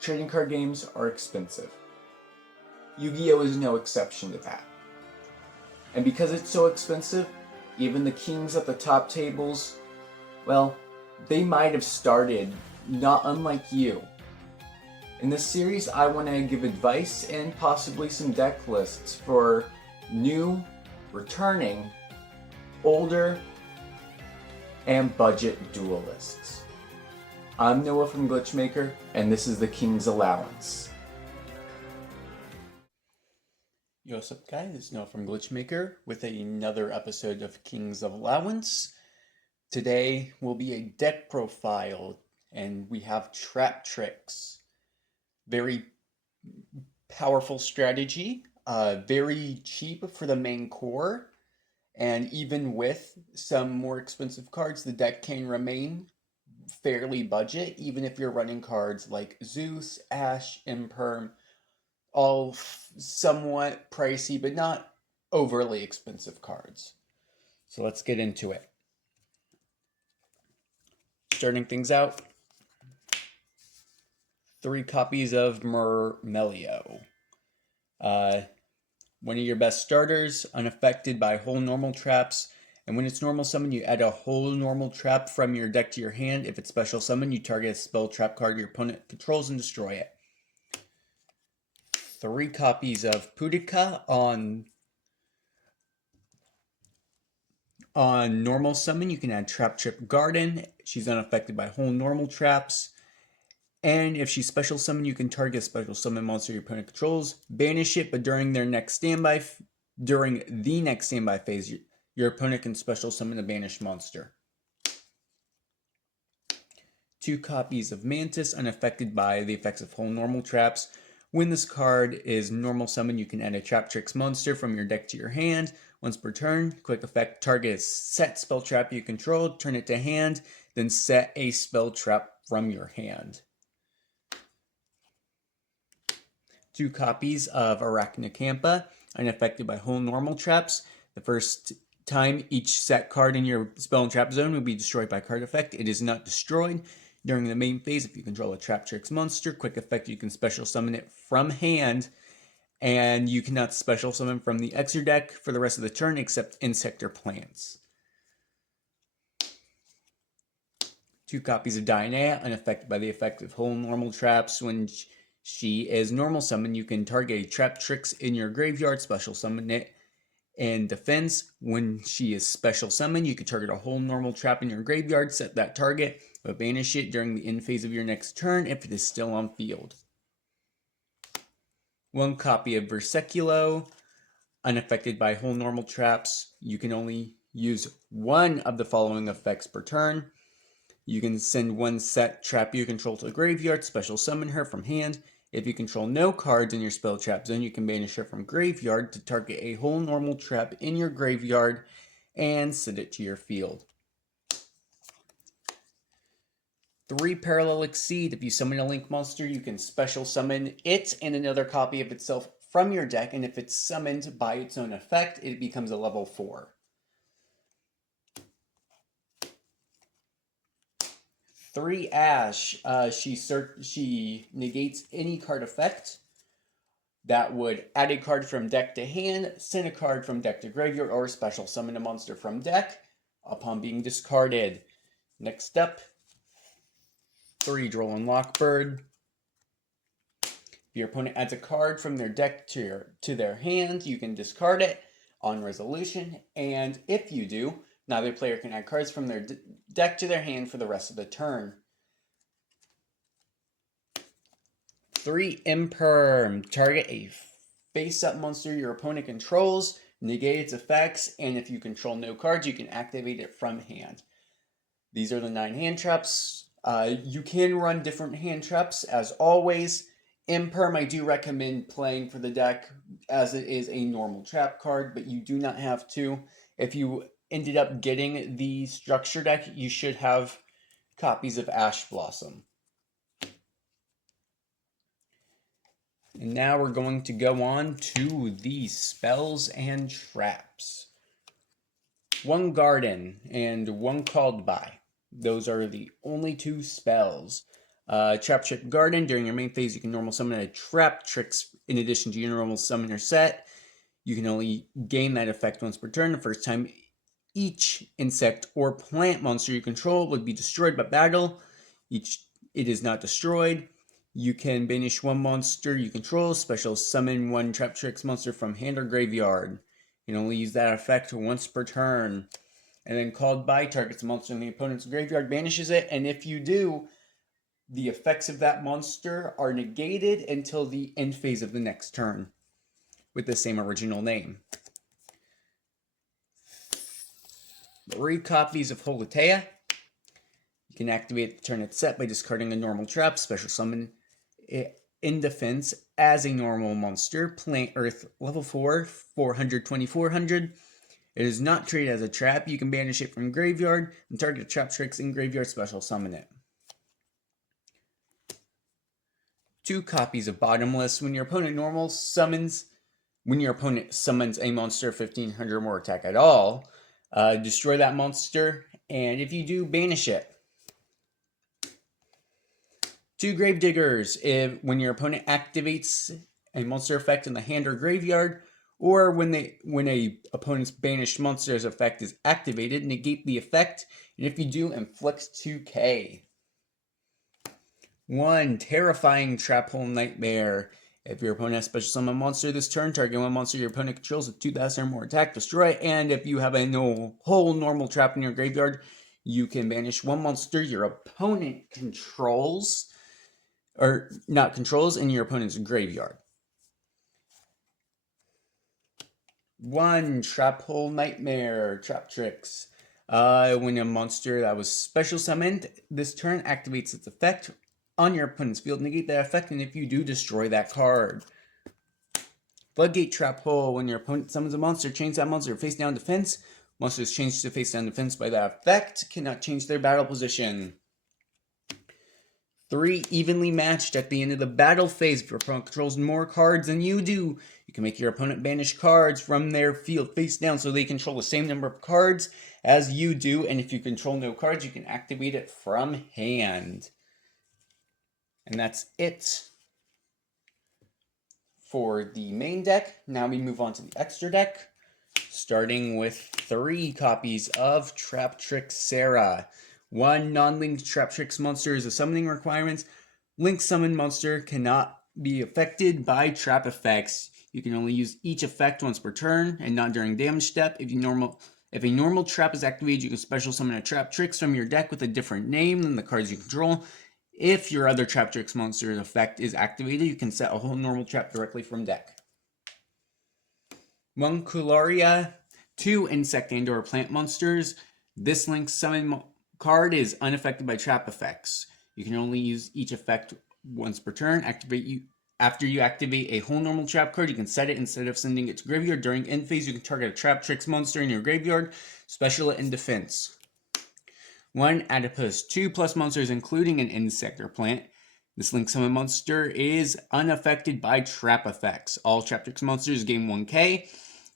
trading card games are expensive. Yu-Gi-Oh! Is no exception to that. And because it's so expensive, even the kings at the top tables, well, they might have started not unlike you. In this series, I want to give advice and possibly some deck lists for new, returning, older, and budget duelists. I'm Noah from Glitchmaker, and this is the King's Allowance. Yo, what's up guys, it's Noah from Glitchmaker with another episode of King's Allowance. Today will be a deck profile, and we have Traptrix. Very powerful strategy, very cheap for the main core, and even with some more expensive cards, the deck can remain fairly budget, even if you're running cards like Zeus, Ash, Imperm, all somewhat pricey, but not overly expensive cards. So let's get into it. Starting things out, 3 copies of Mermelio. One of your best starters, unaffected by whole normal traps. And when it's normal summon, you add a whole normal trap from your deck to your hand. If it's special summon, you target a spell trap card your opponent controls and destroy it. 3 copies of Pudica on normal summon. You can add Traptrix Garden. She's unaffected by whole normal traps. And if she's special summon, you can target a special summon monster your opponent controls, banish it, but during the next standby phase, your opponent can special summon a banished monster. 2 copies of Mantis, unaffected by the effects of whole normal traps. When this card is normal summon, you can add a Traptrix monster from your deck to your hand. Once per turn, quick effect, target a set spell trap you control, turn it to hand, then set a spell trap from your hand. 2 copies of Arachnocampa, unaffected by whole normal traps. The first time each set card in your spell and trap zone will be destroyed by card effect. It is not destroyed. During the main phase, if you control a Traptrix monster, quick effect, you can special summon it from hand, and you cannot special summon from the extra deck for the rest of the turn except insect or plants. 2 copies of Diana, unaffected by the effect of whole normal traps. When she is normal summon, you can target a Traptrix in your graveyard, special summon it in defense. When she is special summon, you can target a whole normal trap in your graveyard, set that target, but banish it during the end phase of your next turn if it is still on field. 1 copy of Verseculo, unaffected by whole normal traps. You can only use one of the following effects per turn. You can send 1 set trap you control to the graveyard, special summon her from hand. If you control no cards in your spell trap zone, you can banish her from graveyard to target a whole normal trap in your graveyard and send it to your field. 3 Parallel Exceed. If you summon a Link monster, you can special summon it and another copy of itself from your deck, and if it's summoned by its own effect, it becomes a level 4. 3 Ash. She negates any card effect that would add a card from deck to hand, send a card from deck to graveyard, or special summon a monster from deck upon being discarded. Next up, 3 Droll Lockbird. If your opponent adds a card from their deck to their hand, you can discard it on resolution, and if you do, neither player can add cards from their deck to their hand for the rest of the turn. 3 Imperm. Target a face-up monster your opponent controls, negate its effects, and if you control no cards, you can activate it from hand. These are the 9 hand traps. You can run different hand traps, as always. Imperm, I do recommend playing for the deck, as it is a normal trap card, but you do not have to. If you ended up getting the structure deck, you should have copies of Ash Blossom. And now we're going to go on to the spells and traps. 1 Garden and 1 Called By. Those are the only 2 spells. Traptrix Garden. During your main phase, you can normal summon a Traptrix in addition to your normal summoner set. You can only gain that effect once per turn. The first time each insect or plant monster you control would be destroyed by battle. It is not destroyed. You can banish one monster you control, special summon one Traptrix monster from hand or graveyard. You can only use that effect once per turn. And then called by targets a monster in the opponent's graveyard, banishes it, and if you do, the effects of that monster are negated until the end phase of the next turn with the same original name. 3 copies of Holitea. You can activate the turn it's set by discarding a normal trap, special summon it in defense as a normal monster, plant earth level 4, 420, 400. It is not treated as a trap. You can banish it from graveyard and target a Traptrix in graveyard, special summon it. 2 copies of Bottomless. When your opponent summons a monster 1500 or more attack at all, destroy that monster, and if you do, banish it. 2 Gravediggers. When your opponent activates a monster effect in the hand or graveyard, or when a opponent's banished monster's effect is activated, negate the effect, and if you do, inflict 2k. 1 Terrifying Trap Hole Nightmare. If your opponent has special summon a monster this turn, target one monster your opponent controls with 2000 or more attack, destroy, and if you have a whole normal trap in your graveyard, you can banish one monster your opponent controls, or not controls, in your opponent's graveyard. 1 Trap Hole Nightmare, Traptrix. When a monster that was special summoned this turn activates its effect on your opponent's field, negate that effect, and if you do, destroy that card. Floodgate Trap Hole. When your opponent summons a monster, change that monster face down defense. Monsters changed to face down defense by that effect cannot change their battle position. 3 Evenly Matched. At the end of the battle phase, if your opponent controls more cards than you do, you can make your opponent banish cards from their field face down so they control the same number of cards as you do, and if you control no cards, you can activate it from hand. And that's it for the main deck. Now we move on to the extra deck, starting with 3 copies of Traptrix Sarah. 1 non-linked Traptrix monster is a summoning requirement. Linked summon monster cannot be affected by trap effects. You can only use each effect once per turn and not during damage step. If a normal trap is activated, you can special summon a Traptrix from your deck with a different name than the cards you control. If your other Traptrix monster's effect is activated, you can set a whole normal trap directly from deck. 1 Kularia. 2 insect and or plant monsters. This linked summon card is unaffected by trap effects. You can only use each effect once per turn. After you activate a whole normal trap card, you can set it instead of sending it to graveyard. During end phase, you can target a Traptrix monster in your graveyard, special it in defense. 1 Adipose. 2+ monsters, including an insect or plant. This link summon monster is unaffected by trap effects. All Traptrix monsters gain 1k,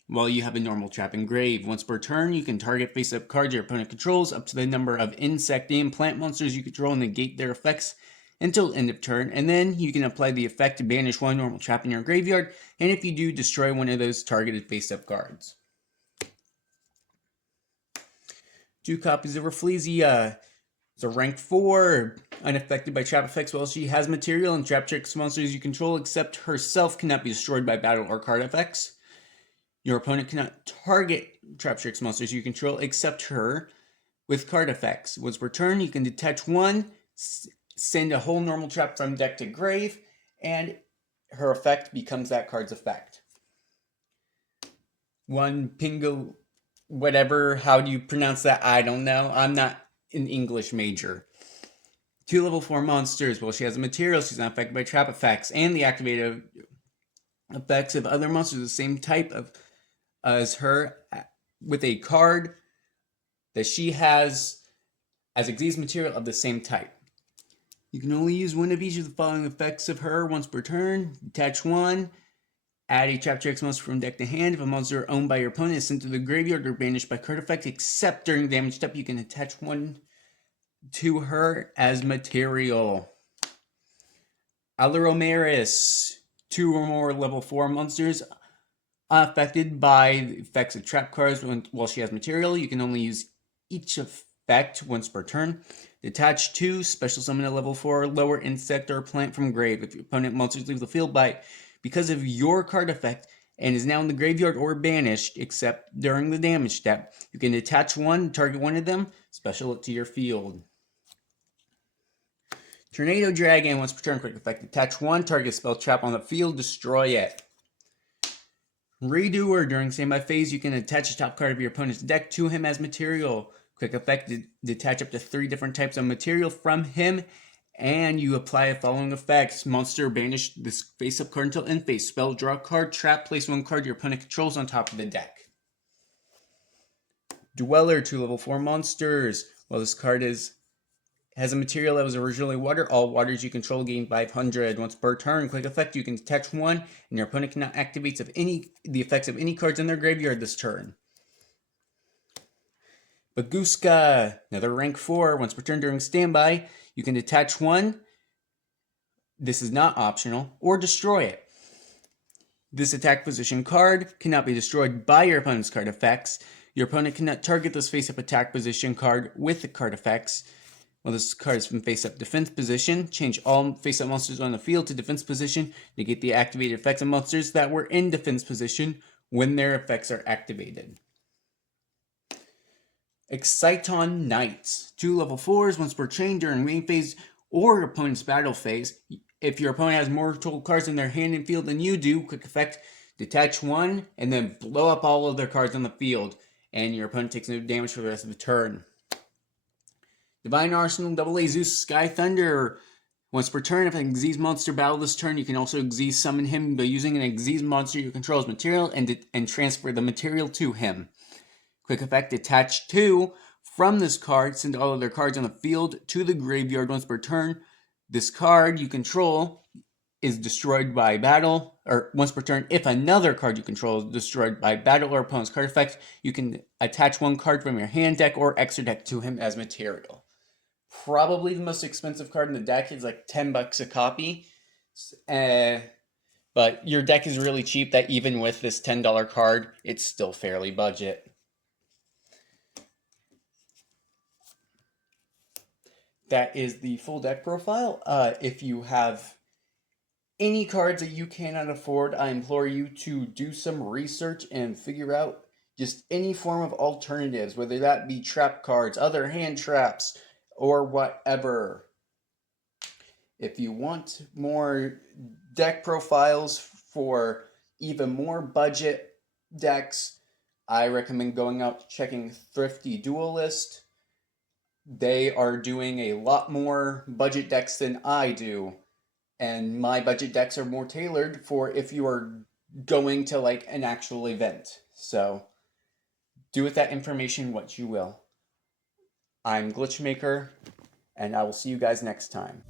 while you have a normal trap engraved. Once per turn, you can target face-up cards your opponent controls up to the number of insect and plant monsters you control and negate their effects until end of turn, and then you can apply the effect to banish one normal trap in your graveyard, and if you do, destroy one of those targeted face-up cards. 2 copies of Rafflesia. It's a rank 4, unaffected by trap effects while she has material, and Traptrix monsters you control except herself cannot be destroyed by battle or card effects. Your opponent cannot target Traptrix monsters you control except her with card effects. Once per turn, you can detach 1, send a whole normal trap from deck to grave, and her effect becomes that card's effect. 1 Pingo, whatever, how do you pronounce that? I don't know. I'm not an English major. 2 level 4 monsters. Well, she has a material, she's not affected by trap effects, and the activated effects of other monsters of the same type as her, with a card that she has as Xyz material of the same type. You can only use 1 of each of the following effects of her once per turn. Detach 1. Add a Traptrix monster from deck to hand. If a monster owned by your opponent is sent to the graveyard or banished by card effect, except during damage step, you can attach 1 to her as material. Varis, 2 or more level 4 monsters affected by the effects of trap cards while she has material. You can only use each effect once per turn. Detach 2, special summon a level 4 lower insect or plant from grave. If your opponent monsters leave the field because of your card effect and is now in the graveyard or banished, except during the damage step, you can detach 1, target one of them, special it to your field. Tornado Dragon, once per turn, quick effect. Detach 1, target spell trap on the field, destroy it. Redoer, during standby phase, you can attach a top card of your opponent's deck to him as material. Quick effect, detach up to 3 different types of material from him, and you apply the following effects. Monster, banish this face-up card until end phase. Spell, draw a card, trap, place 1 card your opponent controls on top of the deck. Dweller, 2 level 4 monsters. Well, this card has a material that was originally water. All waters you control gain 500. Once per turn, quick effect, you can detach 1, and your opponent cannot activate the effects of any cards in their graveyard this turn. Baguska, another rank 4. Once per turn during standby, you can detach 1. This is not optional, or destroy it. This attack position card cannot be destroyed by your opponent's card effects. Your opponent cannot target this face-up attack position card with the card effects. Well, this card is from face-up defense position. Change all face-up monsters on the field to defense position. Negate the activated effects of monsters that were in defense position when their effects are activated. Exciton Knights. 2 level 4s, once per turn during main phase or opponent's battle phase. If your opponent has more total cards in their hand and field than you do, quick effect, detach 1, and then blow up all of their cards on the field. And your opponent takes no damage for the rest of the turn. Divine Arsenal, AA Zeus, Sky Thunder. Once per turn, if an Xyz monster battle this turn, you can also Xyz summon him by using an Xyz monster you control as material and transfer the material to him. Quick effect, detach 2 from this card, send all of their cards on the field to the graveyard once per turn. This card you control is destroyed by battle, or once per turn, if another card you control is destroyed by battle or opponent's card effect, you can attach 1 card from your hand deck or extra deck to him as material. Probably the most expensive card in the deck is like $10 a copy. But your deck is really cheap that even with this $10 card, it's still fairly budget. That is the full deck profile. If you have any cards that you cannot afford, I implore you to do some research and figure out just any form of alternatives, whether that be trap cards, other hand traps, or whatever. If you want more deck profiles for even more budget decks, I recommend going out checking Thrifty Duelist. They are doing a lot more budget decks than I do, and my budget decks are more tailored for if you are going to like an actual event. So do with that information what you will. I'm Glitchmaker, and I will see you guys next time.